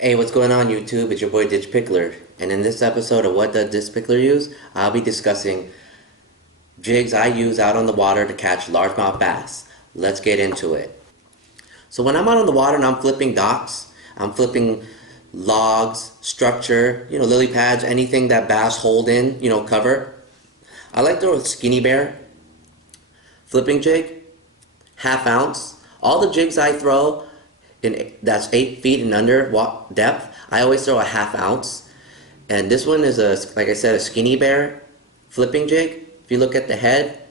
Hey, what's going on YouTube? It's your boy Ditch Pickler, and in this episode of What Does Ditch Pickler Use, I'll be discussing jigs I use out on the water to catch largemouth bass. Let's get into it. So when I'm out on the water and I'm flipping docks, I'm flipping logs, structure, lily pads, anything that bass hold in, cover. I like to throw a skinny bear flipping jig, half ounce. All the jigs I throw that's 8 feet and under depth, I always throw a half ounce. And this one is like I said, a skinny bear flipping jig. If you look at the head,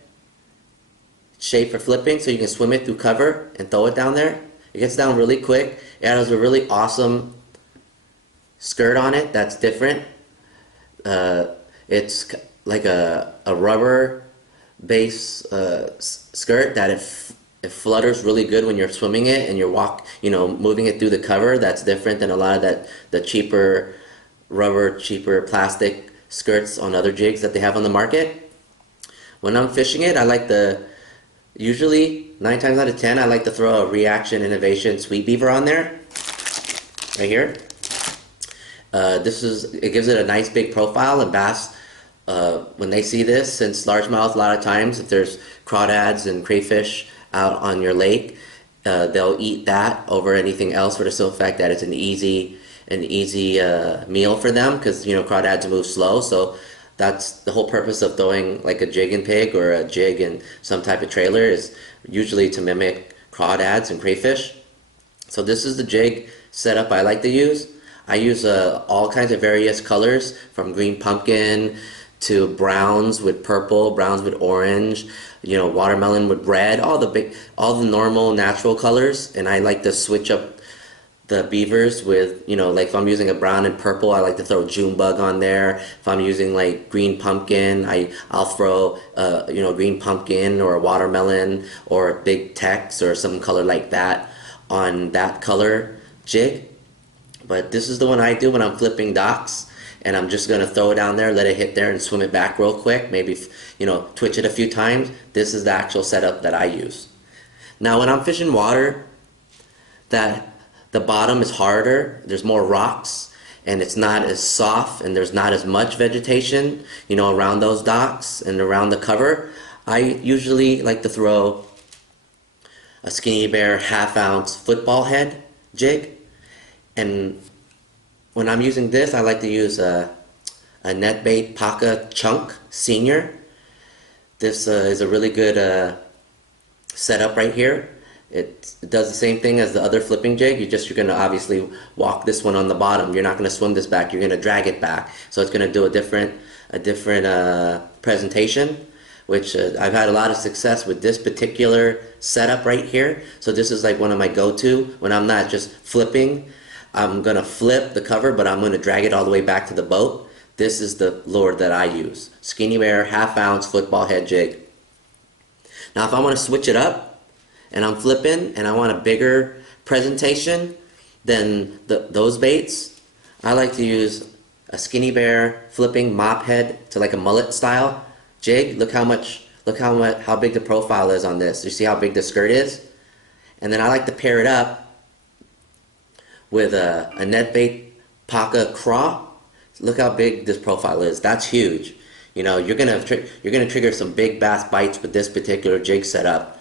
it's shaped for flipping, so you can swim it through cover and throw it down there. It gets down really quick. It has a really awesome skirt on it that's different. It's like a rubber base skirt that it flutters really good when you're swimming it and you're moving it through the cover. That's different than a lot of the cheaper rubber, cheaper plastic skirts on other jigs that they have on the market. When I'm fishing it, I like usually 9 times out of 10, I like to throw a Reaction Innovation Sweet Beaver on there, right here. It gives it a nice big profile, and bass, when they see this, since largemouth, a lot of times if there's crawdads and crayfish out on your lake, they'll eat that over anything else for the simple fact that it's an easy meal for them, because crawdads move slow. So that's the whole purpose of throwing like a jig and pig or a jig and some type of trailer, is usually to mimic crawdads and crayfish. So this is the jig setup I like to use. I use all kinds of various colors, from green pumpkin to browns with purple, browns with orange, watermelon with red, all the normal natural colors. And I like to switch up the beavers with, like if I'm using a brown and purple, I like to throw June bug on there. If I'm using like green pumpkin, I'll throw green pumpkin or a watermelon or a big Tex or some color like that on that color jig. But this is the one I do when I'm flipping docks, and I'm just gonna throw it down there, let it hit there, and swim it back real quick. Maybe twitch it a few times. This is the actual setup that I use. Now, when I'm fishing water that the bottom is harder, there's more rocks, and it's not as soft, and there's not as much vegetation, around those docks and around the cover, I usually like to throw a skinny bear half ounce football head jig. And when I'm using this, I like to use a NetBait Paca Chunk Senior. This is a really good setup right here. It does the same thing as the other flipping jig. You're going to obviously walk this one on the bottom. You're not going to swim this back. You're going to drag it back. So it's going to do a different presentation, which I've had a lot of success with this particular setup right here. So this is like one of my go-to when I'm not just flipping. I'm going to flip the cover, but I'm going to drag it all the way back to the boat. This is the lure that I use. Skinny bear, half ounce football head jig. Now if I want to switch it up and I'm flipping and I want a bigger presentation than those baits, I like to use a skinny bear flipping mop head to like a mullet style jig. Look how big the profile is on this. You see how big the skirt is? And then I like to pair it up with a NetBait Paca Craw. Look how big this profile is. That's huge. You're gonna trigger some big bass bites with this particular jig setup.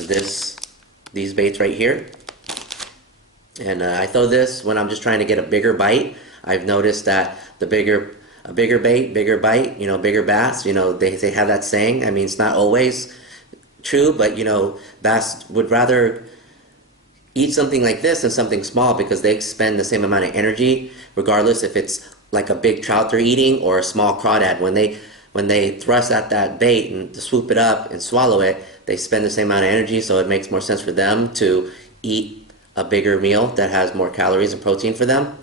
It's these baits right here, and I throw this when I'm just trying to get a bigger bite. I've noticed that a bigger bait, bigger bite, bigger bass. They have that saying. I mean, it's not always true, but bass would rather eat something like this than something small, because they expend the same amount of energy regardless if it's like a big trout they're eating or a small crawdad. When they thrust at that bait and to swoop it up and swallow it, they spend the same amount of energy, so it makes more sense for them to eat a bigger meal that has more calories and protein for them.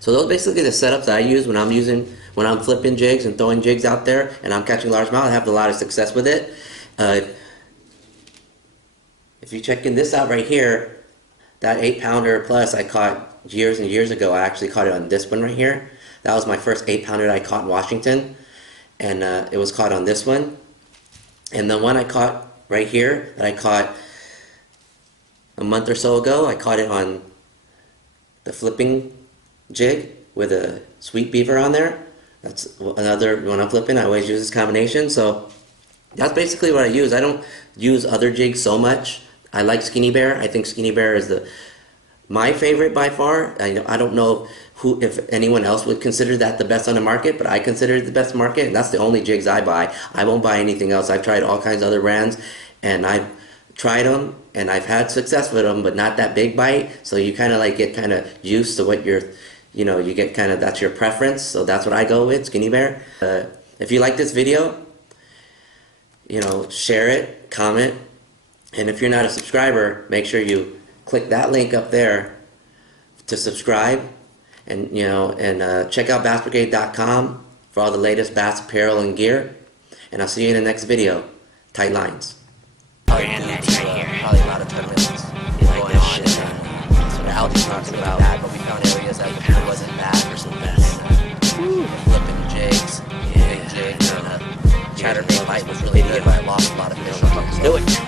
So those are basically the setups that I use when I'm flipping jigs and throwing jigs out there and I'm catching largemouth. I have a lot of success with it. If you're checking this out right here, that 8-pounder plus I caught years and years ago. I actually caught it on this one right here. That was my first 8-pounder I caught in Washington, and it was caught on this one. And the one I caught right here that I caught a month or so ago. I caught it on the flipping jig with a sweet beaver on there. That's another, when I'm flipping, I always use this combination. So that's basically what I use. I don't use other jigs so much. I like Skinny Bear. I think Skinny Bear is my favorite by far. I don't know if anyone else would consider that the best on the market, but I consider it the best market, and that's the only jigs I buy. I won't buy anything else. I've tried all kinds of other brands, and I've tried them, and I've had success with them, but not that big bite. So you kind of like get kind of used to what you're, you get kind of, that's your preference. So that's what I go with, Skinny Bear. If you like this video, share it, comment, and if you're not a subscriber, make sure you click that link up there to subscribe, and check out bassbrigade.com for all the latest bass apparel and gear. And I'll see you in the next video. Tight lines. Probably a lot of tournaments going on, and so Al just talking about bad, but we found areas that it wasn't bad for some best. Flipping jigs, big jigs, and a chatterbait bite was really good, but I lost a lot of fish. Do it.